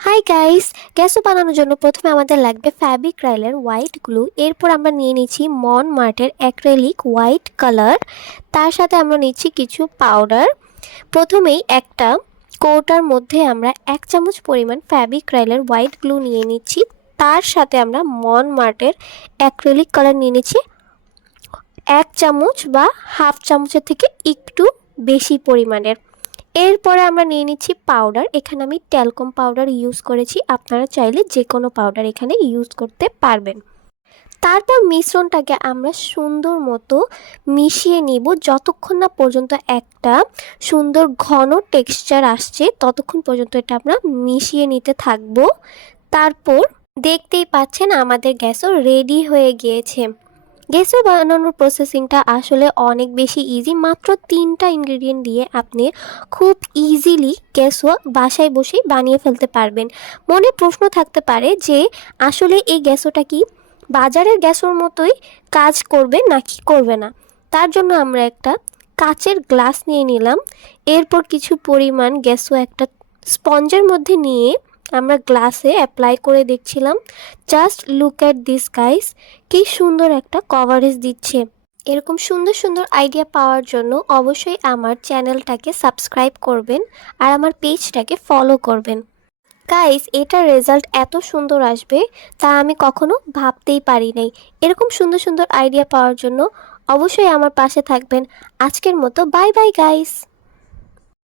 Hi guys গ্যাসও বানানোর জন্য প্রথমে আমাদের লাগবে ফ্যাব্রিক রাইলের হোয়াইট গ্লু এরপর আমরা নিয়ে নিচ্ছি মন মার্টের অ্যাক্রেলিক হোয়াইট কালার তার সাথে আমরা নিচ্ছি কিছু পাউডার প্রথমেই একটা কৌটার মধ্যে আমরা এক চামচ পরিমাণ ফ্যাব্রিক রাইলের হোয়াইট গ্লু নিয়ে নিচ্ছি। তার সাথে আমরা মন মার্টের অ্যাক্রেলিক কালার নিয়ে নিচ্ছি। এক চামচ বা হাফ চামচের থেকে একটু বেশি পরিমাণের। এরপরে আমরা নিয়ে নিচ্ছি পাউডার এখানে আমি ট্যালকম পাউডার ইউজ করেছি। আপনারা চাইলে যে কোনো পাউডার এখানে ইউজ করতে পারবেন। তারপর মিশ্রণটাকে আমরা সুন্দর মতো মিশিয়ে নিব। যতক্ষণ না পর্যন্ত একটা সুন্দর ঘন টেক্সচার আসছে, ততক্ষণ পর্যন্ত এটা আমরা মিশিয়ে নিতে থাকব। তারপর দেখতেই পাচ্ছেন আমাদের গ্যাসও রেডি হয়ে গিয়েছে। গ্যাসও বানানোর প্রসেসিংটা আসলে অনেক বেশি ইজি মাত্র তিনটা ইনগ্রেডিয়েন্ট দিয়ে আপনি খুব ইজিলি গ্যাসওয়া বাসায় বসেই বানিয়ে ফেলতে পারবেন। মনে প্রশ্ন থাকতে পারে যে, আসলে এই গ্যাসোটা কি? বাজারের গ্যাসোর মতোই কাজ করবে নাকি করবে না? তার জন্য আমরা একটা কাচের গ্লাস নিয়ে নিলাম। এরপর কিছু পরিমাণ গ্যাসও একটা স্পঞ্জের মধ্যে নিয়ে আমরা গ্লাসে অ্যাপ্লাই করে দেখছিলাম just look at this guys কি সুন্দর একটা কভারেজ দিচ্ছে। এরকম সুন্দর সুন্দর আইডিয়া পাওয়ার জন্য অবশ্যই আমার চ্যানেলটাকে সাবস্ক্রাইব করবেন আর আমার পেজটাকে ফলো করবেন। গাইস এটার রেজাল্ট এত সুন্দর আসবে তা আমি কখনো ভাবতেই পারি নাই। এরকম সুন্দর সুন্দর আইডিয়া পাওয়ার জন্য অবশ্যই আমার পাশে থাকবেন। আজকের মতো বাই বাই গাইস